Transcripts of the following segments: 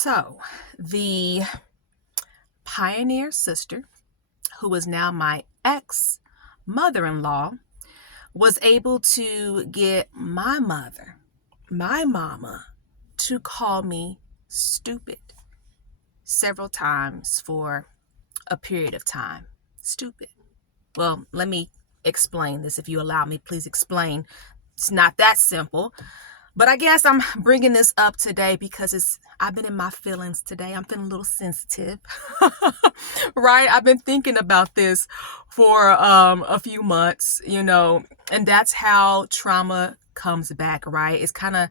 So, the pioneer sister, who is now my ex mother in law, was able to get my mother, my mama, to call me stupid several times for a period of time. Stupid. Well, let me explain this. If you allow me, please explain. It's not that simple. But I guess I'm bringing this up today because I've been in my feelings today. I'm feeling a little sensitive, right? I've been thinking about this for a few months, and that's how trauma comes back, right? It's kind of,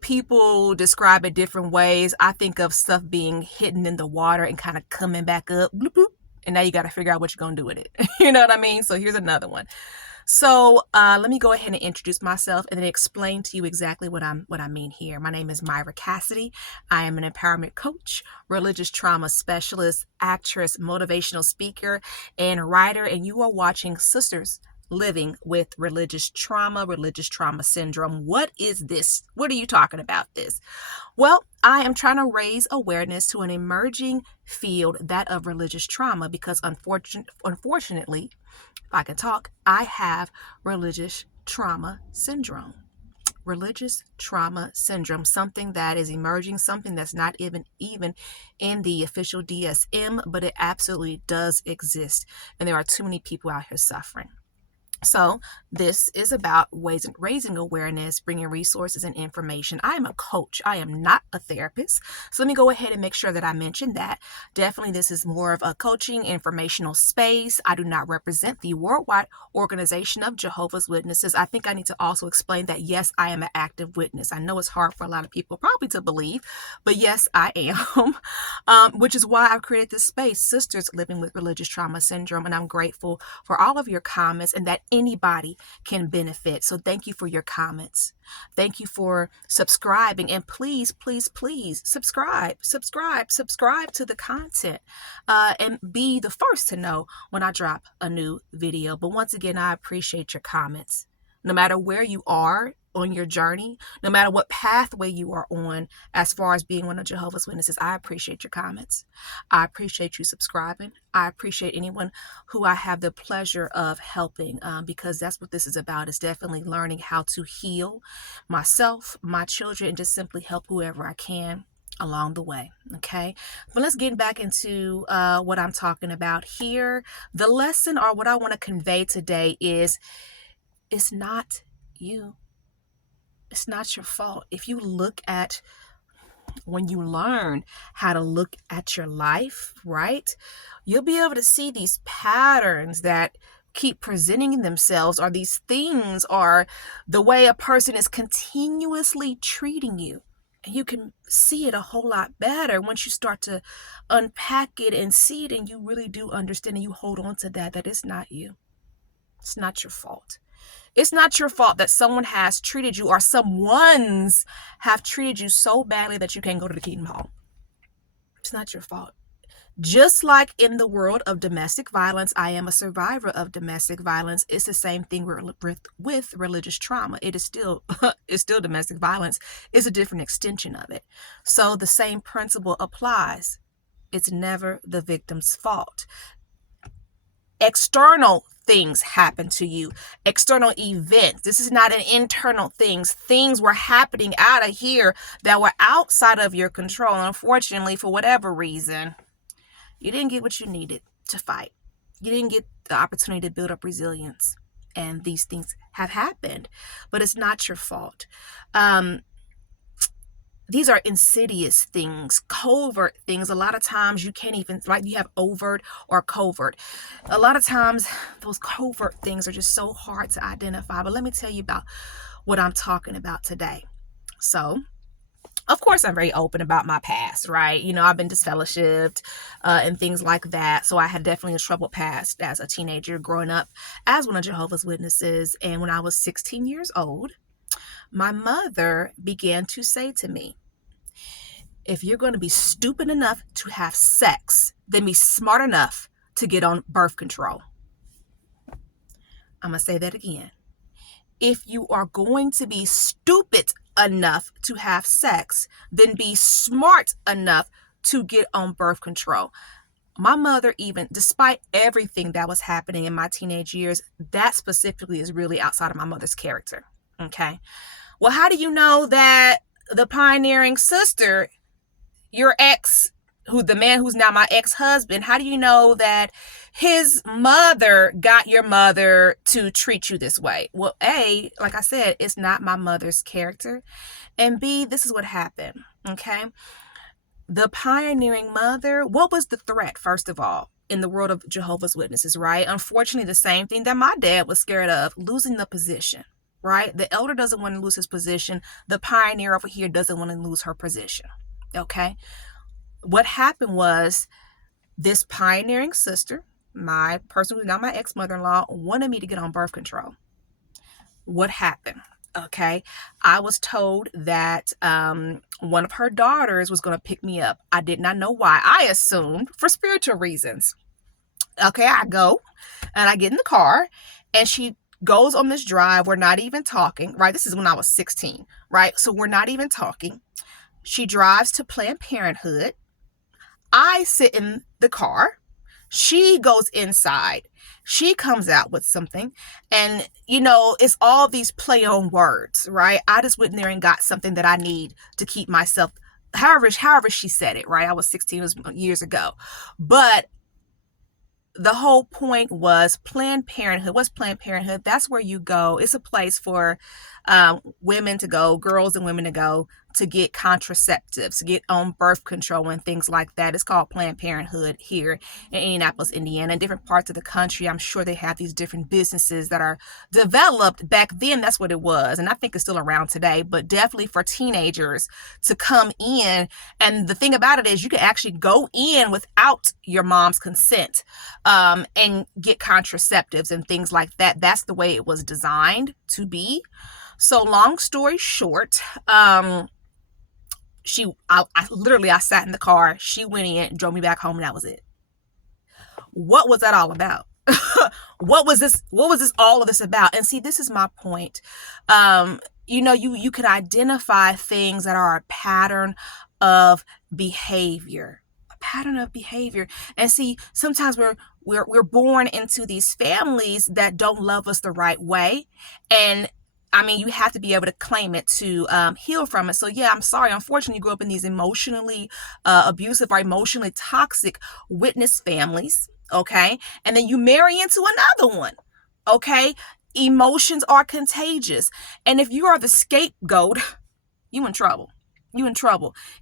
people describe it different ways. I think of stuff being hidden in the water and kind of coming back up, bloop, bloop, and now you got to figure out what you're going to do with it. You know what I mean? So here's another one. So let me go ahead and introduce myself and then explain to you exactly what I mean here. My name is Myra Cassidy. I am an empowerment coach, religious trauma specialist, actress, motivational speaker, and writer. And you are watching Sisters Living with Religious Trauma Syndrome. What is this? What are you talking about this? Well, I am trying to raise awareness to an emerging field, that of religious trauma, because unfortunately, if I can talk, I have religious trauma syndrome. Religious trauma syndrome, something that is emerging, something that's not even in the official DSM, but it absolutely does exist. And there are too many people out here suffering. So this is about raising awareness, bringing resources and information. I am a coach. I am not a therapist. So let me go ahead and make sure that I mention that. Definitely, this is more of a coaching, informational space. I do not represent the worldwide organization of Jehovah's Witnesses. I think I need to also explain that, yes, I am an active witness. I know it's hard for a lot of people probably to believe, but yes, I am, which is why I've created this space, Sisters Living with Religious Trauma Syndrome. And I'm grateful for all of your comments and that anybody can benefit. So thank you for your comments. Thank you for subscribing, and please subscribe to the content and be the first to know when I drop a new video. But once again, I appreciate your comments. No matter where you are on your journey, no matter what pathway you are on as far as being one of Jehovah's Witnesses, I appreciate your comments. I appreciate you subscribing. I appreciate anyone who I have the pleasure of helping, because that's what this is about. It's definitely learning how to heal myself, my children, and just simply help whoever I can along the way. Okay, but let's get back into what I'm talking about here. The lesson, or what I want to convey today, is it's not you. It's not your fault. If you look at, when you learn how to look at your life, right, you'll be able to see these patterns that keep presenting themselves, or these things, or the way a person is continuously treating you. And you can see it a whole lot better once you start to unpack it and see it, and you really do understand, and you hold on to that it's not you. It's not your fault. It's not your fault that someone has treated you, or someone's have treated you so badly that you can't go to the Kingdom Hall. It's not your fault. Just like in the world of domestic violence, I am a survivor of domestic violence. It's the same thing with religious trauma. It is still it's still domestic violence. It's a different extension of it. So the same principle applies. It's never the victim's fault. External things happen to you, external events. This is not an internal things. Things were happening out of here that were outside of your control. And unfortunately, for whatever reason, you didn't get what you needed to fight. You didn't get the opportunity to build up resilience. And these things have happened, but it's not your fault. These are insidious things, covert things. A lot of times you can't even, right? You have overt or covert. A lot of times those covert things are just so hard to identify. But let me tell you about what I'm talking about today. So, of course, I'm very open about my past, right? I've been disfellowshipped and things like that. So I had definitely a troubled past as a teenager, growing up as one of Jehovah's Witnesses. And when I was 16 years old, my mother began to say to me, if you're going to be stupid enough to have sex, then be smart enough to get on birth control. I'm going to say that again. If you are going to be stupid enough to have sex than be smart enough to get on birth control. My mother, even despite everything that was happening in my teenage years, that specifically is really outside of my mother's character. Okay. Well, how do you know that the pioneering sister, your ex, the man who's now my ex-husband, how do you know that his mother got your mother to treat you this way? Well, A, like I said, it's not my mother's character. And B, this is what happened. Okay. The pioneering mother, what was the threat, first of all, in the world of Jehovah's Witnesses, right? Unfortunately, the same thing that my dad was scared of, losing the position, right? The elder doesn't want to lose his position. The pioneer over here doesn't want to lose her position, okay? What happened was this pioneering sister, my person who's now my ex-mother-in-law, wanted me to get on birth control. What happened? Okay, I was told that one of her daughters was going to pick me up. I did not know why. I assumed for spiritual reasons. Okay, I go and I get in the car and she goes on this drive. We're not even talking, right? This is when I was 16, right? So we're not even talking. She drives to Planned Parenthood. I sit in the car. She goes inside. She comes out with something. And, it's all these play on words, right? I just went in there and got something that I need to keep myself, however she said it, right? I was 16, it was years ago. But the whole point was Planned Parenthood. What's Planned Parenthood? That's where you go. It's a place for women to go, girls and women to go to get contraceptives, to get on birth control and things like that. It's called Planned Parenthood here in Indianapolis, Indiana. In different parts of the country, I'm sure they have these different businesses that are developed. Back then, that's what it was. And I think it's still around today, but definitely for teenagers to come in. And the thing about it is you can actually go in without your mom's consent and get contraceptives and things like that. That's the way it was designed to be. So long story short, I sat in the car. She went in, drove me back home, and that was it. What was that all about? What was this all of this about? And see, this is my point. You can identify things that are a pattern of behavior. And see, sometimes we're born into these families that don't love us the right way. And you have to be able to claim it to heal from it. So yeah, I'm sorry. Unfortunately, you grew up in these emotionally abusive or emotionally toxic witness families. Okay. And then you marry into another one. Okay. Emotions are contagious. And if you are the scapegoat, you in trouble.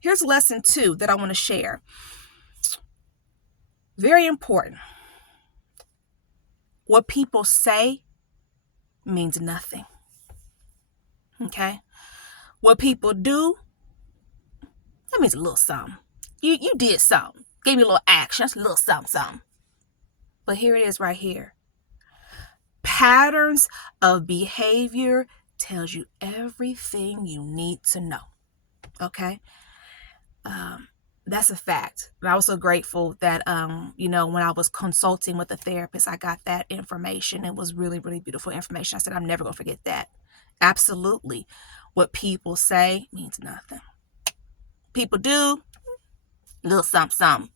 Here's lesson 2 that I want to share. Very important. What people say means nothing. Okay? What people do, that means a little something. You did something. Gave me a little action. That's a little something. But here it is right here. Patterns of behavior tells you everything you need to know. Okay? That's a fact. And I was so grateful that, when I was consulting with a therapist, I got that information. It was really, really beautiful information. I said, I'm never going to forget that. Absolutely. What people say means nothing. People do, little something.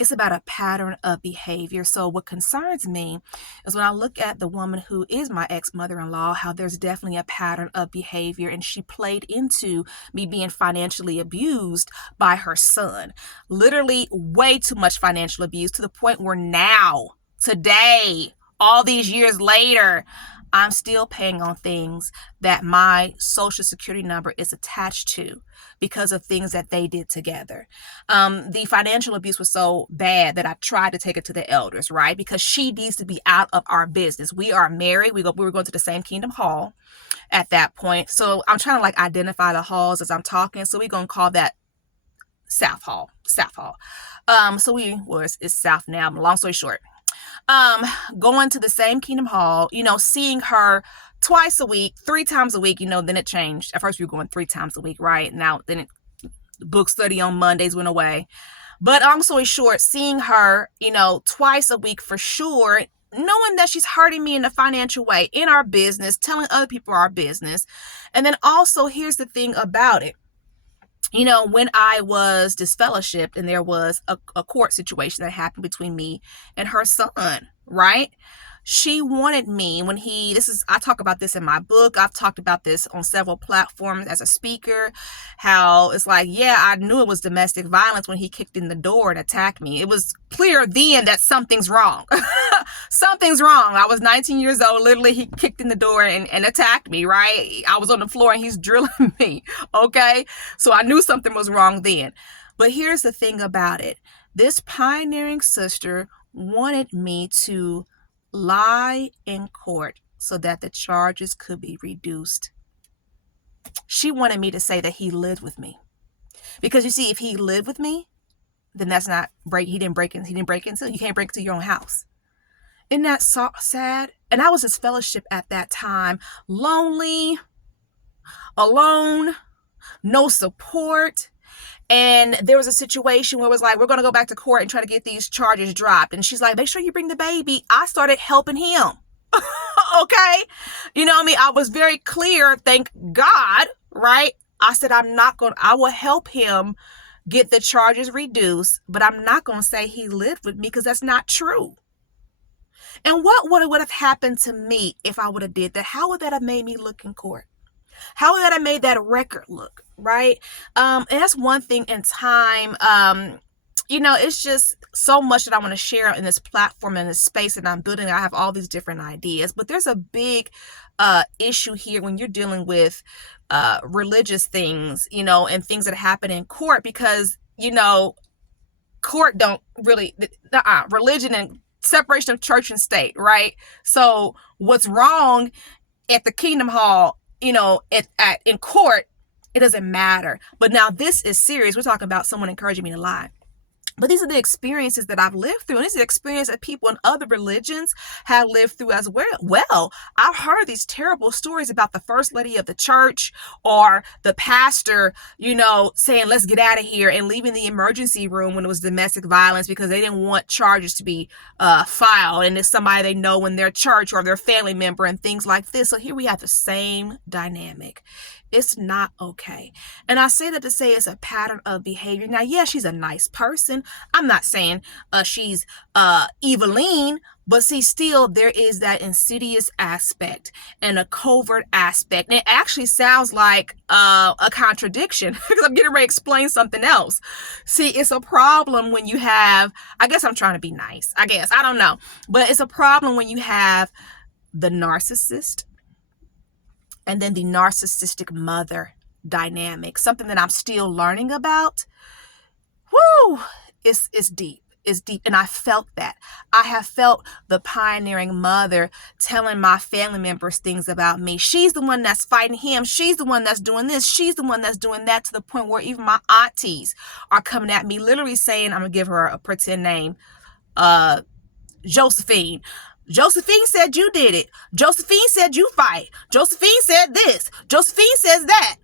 It's about a pattern of behavior. So what concerns me is when I look at the woman who is my ex-mother-in-law, how there's definitely a pattern of behavior, and she played into me being financially abused by her son. Literally way too much financial abuse, to the point where now, today, all these years later, I'm still paying on things that my social security number is attached to because of things that they did together. The financial abuse was so bad that I tried to take it to the elders, right? Because she needs to be out of our business. We are married. We were going to the same Kingdom Hall at that point. So I'm trying to identify the halls as I'm talking. So we're going to call that South Hall. It's South now. Long story short. Going to the same Kingdom Hall, seeing her twice a week, 3 times a week, then it changed. At first we were going 3 times a week, right? Now then book study on Mondays went away. But long story short, seeing her, twice a week for sure, knowing that she's hurting me in a financial way in our business, telling other people our business. And then also, here's the thing about it. When I was disfellowshipped and there was a court situation that happened between me and her son, right? She wanted me I talk about this in my book. I've talked about this on several platforms as a speaker, how it's like, yeah, I knew it was domestic violence when he kicked in the door and attacked me. It was clear then that something's wrong. Something's wrong. I was 19 years old. Literally, he kicked in the door and attacked me, right? I was on the floor and he's drilling me. Okay. So I knew something was wrong then. But here's the thing about it. This pioneering sister wanted me to lie in court so that the charges could be reduced. She wanted me to say that he lived with me. Because you see, if he lived with me, then that's not he didn't break into, you can't break into your own house. Isn't that so sad? And I was disfellowship at that time, lonely, alone, no support. And there was a situation where it was like, we're going to go back to court and try to get these charges dropped. And she's like, make sure you bring the baby. I started helping him. Okay. You know what I mean? I was very clear. Thank God. Right. I said, I will help him get the charges reduced, but I'm not going to say he lived with me because that's not true. And what would have happened to me if I would have did that? How would that have made me look in court? How would that have made that record look? Right. And that's one thing in time. It's just so much that I want to share in this platform and this space that I'm building. I have all these different ideas, but there's a big issue here when you're dealing with religious things, and things that happen in court, because, court don't really, religion and separation of church and state, right? So what's wrong at the Kingdom Hall, in court, it doesn't matter. But now this is serious. We're talking about someone encouraging me to lie. But these are the experiences that I've lived through. And this is the experience that people in other religions have lived through as well. Well, I've heard these terrible stories about the first lady of the church or the pastor, saying, let's get out of here, and leaving the emergency room when it was domestic violence because they didn't want charges to be filed. And it's somebody they know in their church or their family member and things like this. So here we have the same dynamic. It's not okay. And I say that to say it's a pattern of behavior. Now, yeah, she's a nice person. I'm not saying she's Eveline, but see, still there is that insidious aspect and a covert aspect. And it actually sounds like a contradiction because I'm getting ready to explain something else. See, it's a problem when you have, I guess I'm trying to be nice. I don't know. But it's a problem when you have the narcissist and then the narcissistic mother dynamic, something that I'm still learning about. Woo! It's deep. It's deep. And I felt that. I have felt the pioneering mother telling my family members things about me. She's the one that's fighting him. She's the one that's doing this. She's the one that's doing that, to the point where even my aunties are coming at me, literally saying, I'm going to give her a pretend name, Josephine. Josephine said you did it. Josephine said you fight. Josephine said this. Josephine says that.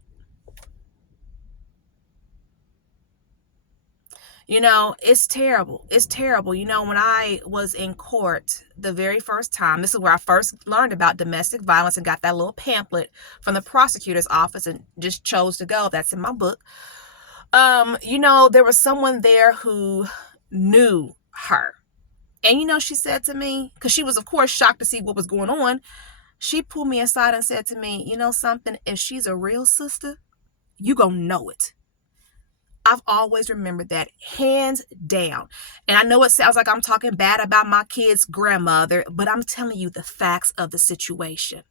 It's terrible. It's terrible. When I was in court the very first time, this is where I first learned about domestic violence and got that little pamphlet from the prosecutor's office and just chose to go. That's in my book. There was someone there who knew her. And she said to me, because she was, of course, shocked to see what was going on. She pulled me aside and said to me, something, if she's a real sister, you gonna know it. I've always remembered that, hands down. And I know it sounds like I'm talking bad about my kid's grandmother, but I'm telling you the facts of the situation.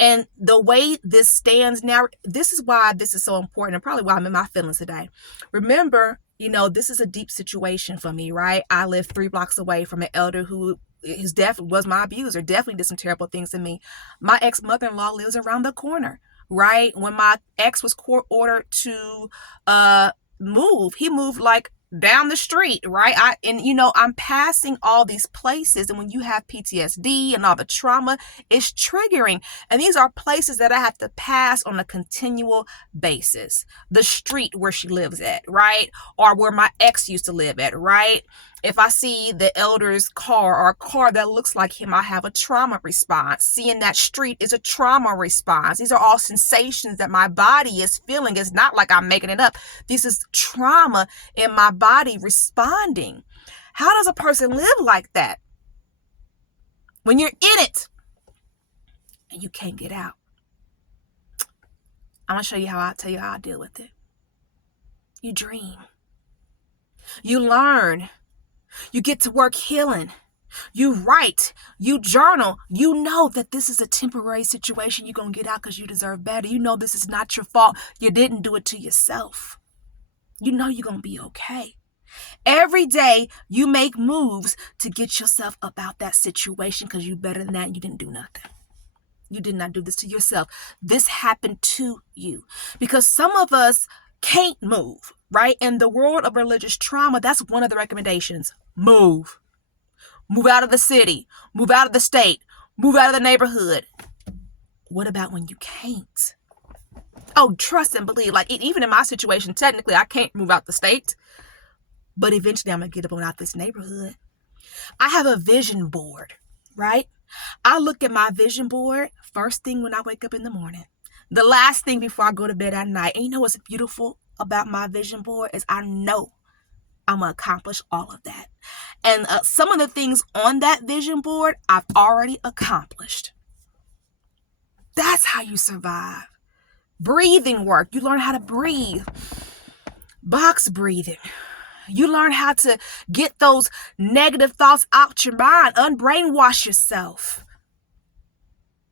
And the way this stands now, this is why this is so important, and probably why I'm in my feelings today. Remember, this is a deep situation for me, right? I live 3 blocks away from an elder who definitely was my abuser, definitely did some terrible things to me. My ex-mother-in-law lives around the corner, right? When my ex was court ordered to move, he moved like down the street, right? I'm passing all these places, and when you have PTSD and all the trauma, it's triggering. And these are places that I have to pass on a continual basis. The street where she lives at, right? Or where my ex used to live at, right? If I see the elder's car or a car that looks like him, I have a trauma response. Seeing that street is a trauma response. These are all sensations that my body is feeling. It's not like I'm making it up. This is trauma in my body responding. How does a person live like that when you're in it and you can't get out? I'm going to show you how I tell you how I deal with it. You dream. You learn. You get to work healing. You write. You journal. You know that this is a temporary situation. You're going to get out because you deserve better. You know this is not your fault. You didn't do it to yourself. You know you're going to be okay. Every day you make moves to get yourself up out that situation because you're better than that and you didn't do nothing. You did not do this to yourself. This happened to you because some of us can't move, right? In the world of religious trauma, that's one of the recommendations. Move. Move out of the city. Move out of the state. Move out of the neighborhood. What about when you can't? Oh, trust and believe. Like even in my situation, technically I can't move out the state, but eventually I'm going to get up and out this neighborhood. I have a vision board, right? I look at my vision board first thing when I wake up in the morning. The last thing before I go to bed at night. And you know what's beautiful about my vision board is I know I'm going to accomplish all of that. And some of the things on that vision board I've already accomplished. That's how you survive. Breathing work. You learn how to breathe. Box breathing. You learn how to get those negative thoughts out your mind. Unbrainwash yourself.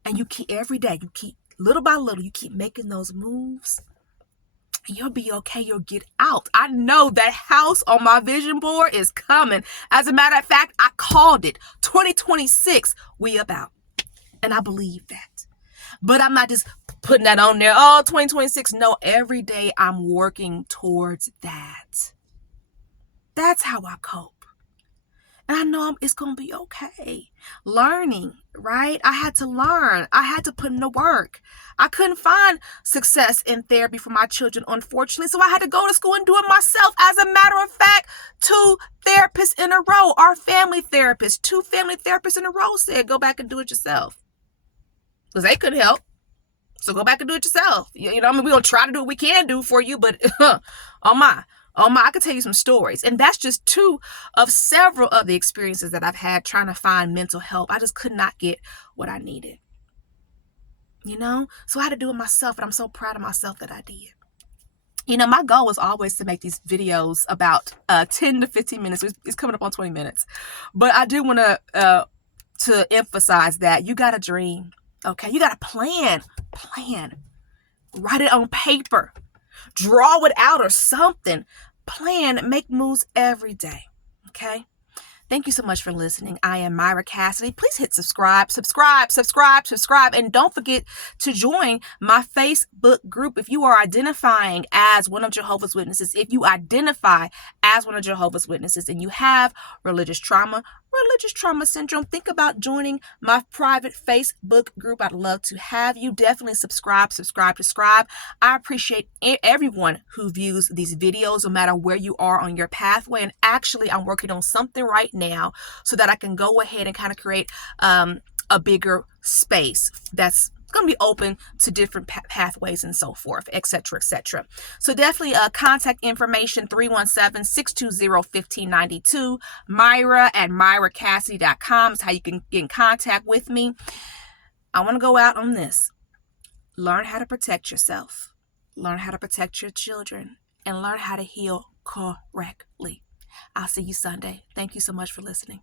And you keep every day, you keep little by little, you keep making those moves. And you'll be okay. You'll get out. I know that house on my vision board is coming. As a matter of fact, I called it 2026. We about. And I believe that. But I'm not just putting that on there. Oh, 2026. No, every day I'm working towards that. That's how I cope. And I know it's going to be okay. Learning, right? I had to learn. I had to put in the work. I couldn't find success in therapy for my children, unfortunately. So I had to go to school and do it myself. As a matter of fact, 2 therapists in a row, our family therapist, 2 family therapists in a row said, go back and do it yourself. Because they couldn't help. So go back and do it yourself. You know, I mean, we're going to try to do what we can do for you, but I could tell you some stories. And that's just 2 of several of the experiences that I've had trying to find mental help. I just could not get what I needed. You know? So I had to do it myself, and I'm so proud of myself that I did. You know, my goal was always to make these videos about 10 to 15 minutes. It's coming up on 20 minutes. But I do want to emphasize that you got to dream. Okay? You got to plan. Write it on paper. Draw it out or something. Plan, make moves every day. Okay? Thank you so much for listening. I am Myra Cassidy. Please hit subscribe. And don't forget to join my Facebook group. If you are identifying as one of Jehovah's Witnesses, and you have religious trauma syndrome, think about joining my private Facebook group. I'd love to have you. Definitely subscribe. I appreciate everyone who views these videos, no matter where you are on your pathway. And actually, I'm working on something right now so that I can go ahead and kind of create a bigger space that's going to be open to different pathways and so forth, etc. So definitely contact information 317-620-1592. Myra at myracassidy.com is how you can get in contact with me. I want to go out on this. Learn how to protect yourself. Learn how to protect your children. And learn how to heal correctly. I'll see you Sunday. Thank you so much for listening.